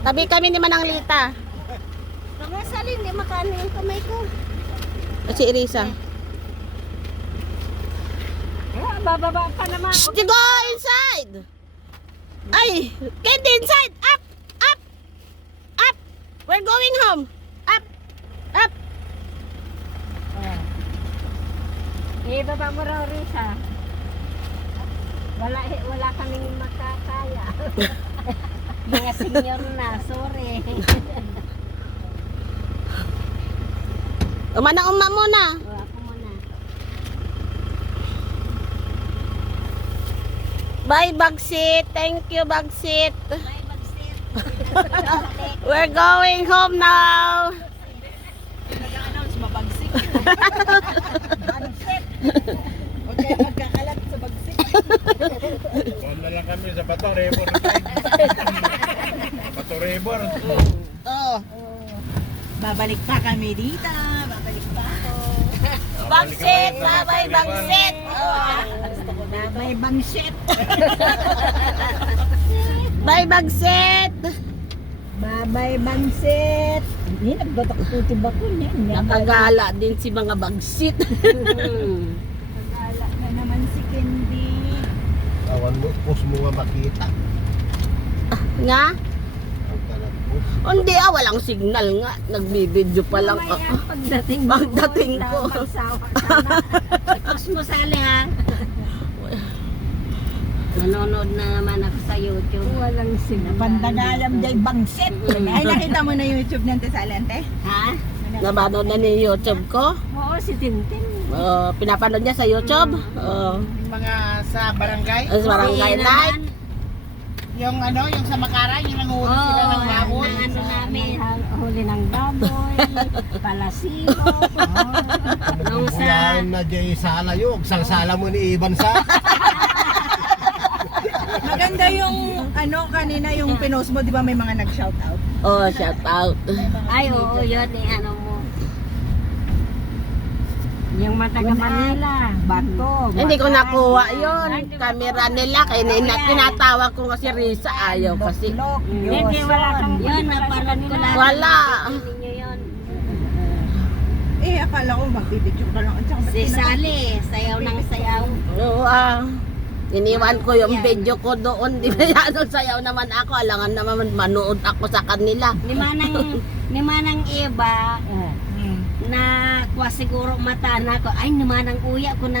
Tabi kami ni Manang Lita. Mga salin, di makano yung kamay ko. At si Irisa. Bababa pa naman. Shh, you go inside! Ay! Candy inside! Up! Up! Up! We're going home! Up! Up! Ibaba mo raw, Risa. Wala kaming makakaya. Mga senior na, sorry. Umana muna. Ako muna. Bye, Bagsit. Thank you, Bagsit. Bye, Bagsit. We're going home now. Nag-announce mabagsik. Bagsik. Huwag kayo magkakalat sa bagsik. Buwan na lang kami sa Bato Rebor. Bato Rebor. Oo. Babalik pa kami dito. Babalik pa ako. Bagsit. Bye-bye, Bagsit. Gusto ko na may bangsit. Bye, Bagsit. Bye-bye bangsit. Hindi, nagbatak-tuti ba ko niyan? Nakagala din si mga Bagsit. Nagala na naman si Candy. Awan mo, post mo nga makita. Nga? Ang talag post. Hindi walang signal nga. Nagbibideo pa lang ako. Pagdating Pagdating ko. Magsawa ka na. Tapos mo sali ha. Nanonood na naman ako sa YouTube. Walang signal. Pandagayam jay bangsit. Ay, nakita mo na yung YouTube ng Tesalente? Ha? Nabanood na ni YouTube ko. Oo, si Tintin. Pinapanood niya sa YouTube. Mga sa barangay? Sa barangay night. Yung ano, yung sa Makaray, yung nanguhuli sila ng baboy. Na ano namin, huli ng baboy, palasino. Nung sa... Bulan na jay sala yung sangsala mo ni Iban sa. Maganda yung ano kanina yung pinost mo, di ba may mga nag-shoutout? Oh, shout out. Ay, oo, yun eh, ano mo. Yung mataga Manila, bato. Hindi ko nakuha yun. Camera nila. Kaya tinatawag ko nga si Risa. Ayaw kasi. Hindi, wala kang yun, napanood ko lang. Wala. Ninyo yun. Eh, akala ko magbibidyo ka lang. At saka ba't Si pinaka- Sally, sayaw ng sayaw. Oo, iniwan ko yung video ko doon. Di ba yan? Sayaw naman ako. Alangan naman manood ako sa kanila. Ni Manang Eva, Hmm. na kuha siguro mata na ko, ay ni Manang Uya ko na